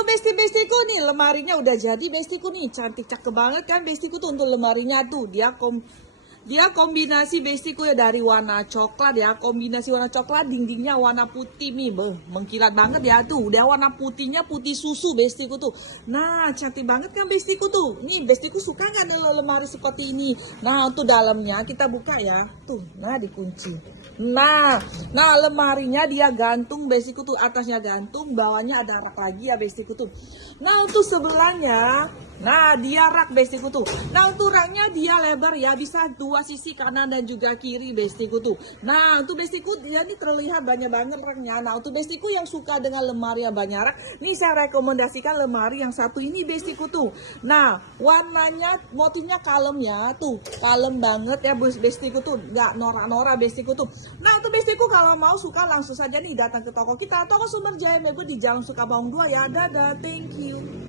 tuh besti-bestiku nih, lemarinya udah jadi bestiku nih. Cantik cakep banget kan bestiku tuh untuk lemarinya tuh. Dia kombinasi bestiku ya dari warna coklat ya. Kombinasi warna coklat, dindingnya warna putih nih. Beh, mengkilat banget ya tuh. Udah warna putihnya putih susu bestiku tuh. Nah, cantik banget kan bestiku tuh. Nih, bestiku suka nggak ada lemari seperti ini? Nah, untuk dalamnya kita buka ya. Tuh, nah dikunci. Nah, lemarinya dia gantung bestiku tuh. Atasnya gantung, bawahnya ada rak lagi ya bestiku tuh. Nah, untuk sebelahnya, nah dia rak bestiku tuh. Nah, untuk raknya dia lebar ya, bisa dua sisi kanan dan juga kiri bestiku tuh. Nah, untuk bestiku dia ini terlihat banyak banget raknya. Nah, untuk bestiku yang suka dengan lemari yang banyak rak, nih saya rekomendasikan lemari yang satu ini bestiku tuh. Nah, warnanya motifnya kalem ya tuh, kalem banget ya bestiku tuh, nggak norak-norak bestiku tuh. Nah, untuk bestiku kalau mau suka langsung saja nih datang ke toko kita, toko Sumber Jaya Mebel di Jalan Sukabawang 2 ya. Dadah, thank you.